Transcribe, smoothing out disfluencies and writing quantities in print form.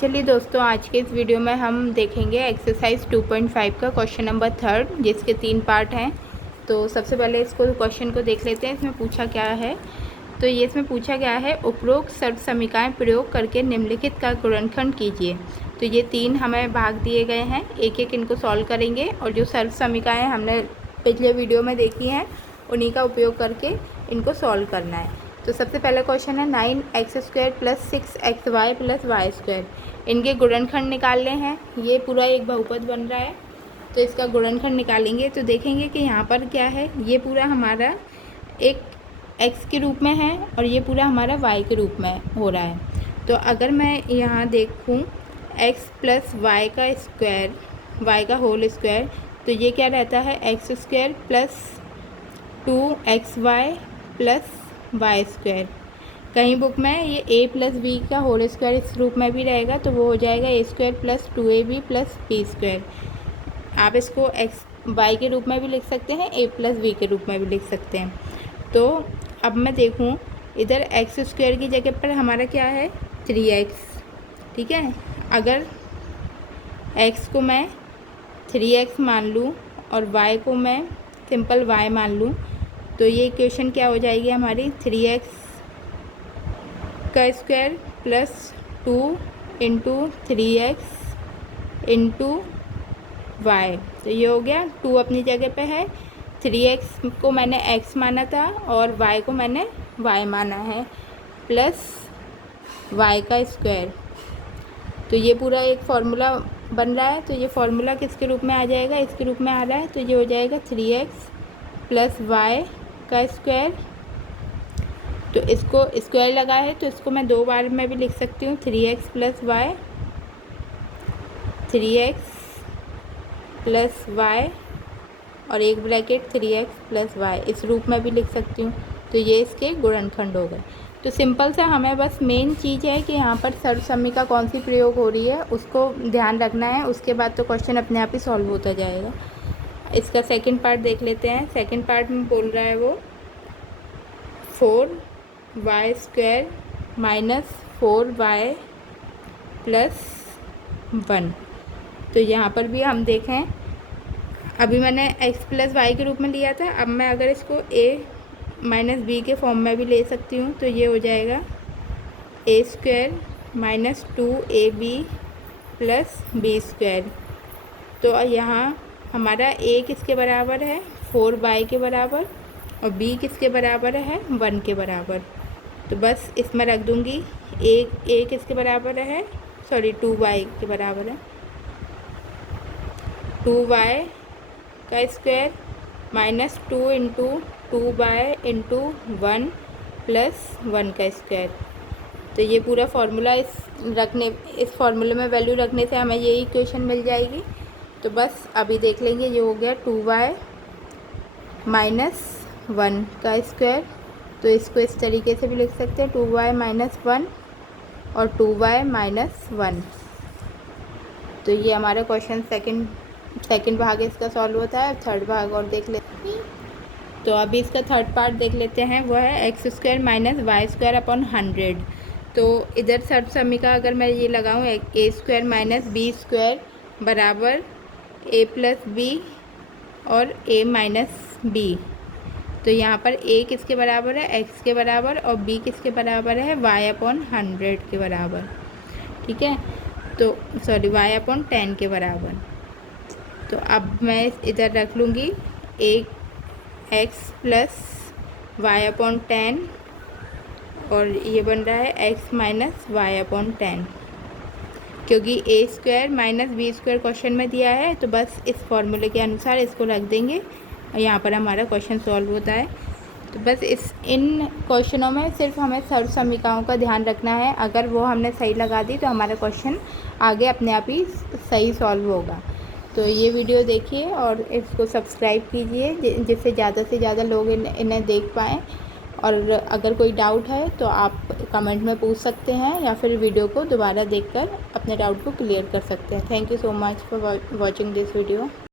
चलिए दोस्तों, आज के इस वीडियो में हम देखेंगे एक्सरसाइज 2.5 का क्वेश्चन नंबर 3 जिसके 3 पार्ट हैं। तो सबसे पहले इसको क्वेश्चन को देख लेते हैं। इसमें पूछा क्या है, तो ये इसमें पूछा गया है उपरोक्त सर्व समीकरण प्रयोग करके निम्नलिखित का गुणनखंड कीजिए। तो ये 3 हमें भाग दिए गए हैं, एक एक इनको सॉल्व करेंगे और जो सर्व समीकरण हमने पिछले वीडियो में देखी हैं उन्हीं का उपयोग करके इनको सॉल्व करना है। तो सबसे पहला क्वेश्चन है 9x² + 6xy + y²। इनके गुणनखंड निकालने हैं। ये पूरा एक बहुपद बन रहा है, तो इसका गुणनखंड निकालेंगे तो देखेंगे कि यहाँ पर क्या है। ये पूरा हमारा एक x के रूप में है और ये पूरा हमारा y के रूप में हो रहा है। तो अगर मैं यहाँ देखूँ x + y का स्क्वायर, y का होल स्क्वायर, तो ये क्या रहता है x² + 2xy + y²। कहीं बुक में ये a + b का होल स्क्वायर इस रूप में भी रहेगा, तो वो हो जाएगा a² + 2ab + b²। आप इसको y के रूप में भी लिख सकते हैं, a + b के रूप में भी लिख सकते हैं। तो अब मैं देखूं इधर x² की जगह पर हमारा क्या है 3x, ठीक है। अगर x को मैं 3x मान लूँ और y को मैं सिंपल y मान लूँ, तो ये इक्वेशन क्या हो जाएगी हमारी 3x² + 2 × 3x × y। तो ये हो गया, 2 अपनी जगह पे है, 3x को मैंने x माना था और y को मैंने y माना है, प्लस y का स्क्वायर। तो ये पूरा एक फार्मूला बन रहा है। तो ये फार्मूला किसके रूप में आ जाएगा, इसके रूप में आ रहा है। तो ये हो जाएगा 3x + y का स्क्वायर। तो इसको स्क्वायर लगा है तो इसको मैं 2 बार में भी लिख सकती हूँ, 3x + y, 3x + y और एक ब्रैकेट 3x + y, इस रूप में भी लिख सकती हूँ। तो ये इसके गुणनखंड हो गए। तो सिंपल सा हमें बस मेन चीज़ है कि यहाँ पर सर्व समीकरण कौन सी प्रयोग हो रही है उसको ध्यान रखना है। उसके बाद तो क्वेश्चन अपने आप ही सॉल्व होता जाएगा। इसका सेकंड पार्ट देख लेते हैं। सेकंड पार्ट में बोल रहा है वो 4y² - 4y + 1। तो यहाँ पर भी हम देखें, अभी मैंने x + y के रूप में लिया था, अब मैं अगर इसको a - b के फॉर्म में भी ले सकती हूँ, तो ये हो जाएगा a² - 2ab + b²। तो यहाँ हमारा a किसके बराबर है 4y के बराबर और b किसके बराबर है 1 के बराबर। तो बस इसमें रख दूँगी a किसके बराबर है, सॉरी 2y के बराबर है, 2y का स्क्वायर - 2 × 2y × 1 + 1 का स्क्वायर। तो ये पूरा फार्मूला इस फार्मूले में वैल्यू रखने से हमें यही इक्वेशन मिल जाएगी। तो बस अभी देख लेंगे, ये हो गया 2y - 1 का स्क्वायर। तो इसको इस तरीके से भी लिख सकते हैं, 2y - 1 और 2y - 1। तो ये हमारा क्वेश्चन सेकंड भाग इसका सॉल्व होता है। थर्ड भाग और देख लेते हैं। तो अभी इसका थर्ड पार्ट देख लेते हैं, वो है x² - y² / 100। तो इधर सर्व समीकरण अगर मैं ये लगाऊँ a² - b² बराबर a + b और a - b, तो यहाँ पर a किसके बराबर है x के बराबर और b किसके बराबर है y/100 के बराबर, ठीक है। तो सॉरी y/10 के बराबर। तो अब मैं इधर रख लूँगी x + y/10 और ये बन रहा है x - y/10, क्योंकि a² - b² क्वेश्चन में दिया है। तो बस इस फॉर्मूले के अनुसार इसको रख देंगे और यहाँ पर हमारा क्वेश्चन सॉल्व होता है। तो बस इन क्वेश्चनों में सिर्फ हमें सर्व समीकरणों का ध्यान रखना है। अगर वो हमने सही लगा दी तो हमारा क्वेश्चन आगे अपने आप ही सही सॉल्व होगा। तो ये वीडियो देखिए और इसको सब्सक्राइब कीजिए जिससे ज़्यादा से ज़्यादा लोग इन्हें देख पाएँ। और अगर कोई डाउट है तो आप कमेंट में पूछ सकते हैं या फिर वीडियो को दोबारा देखकर अपने डाउट को क्लियर कर सकते हैं। Thank you so much for watching this video.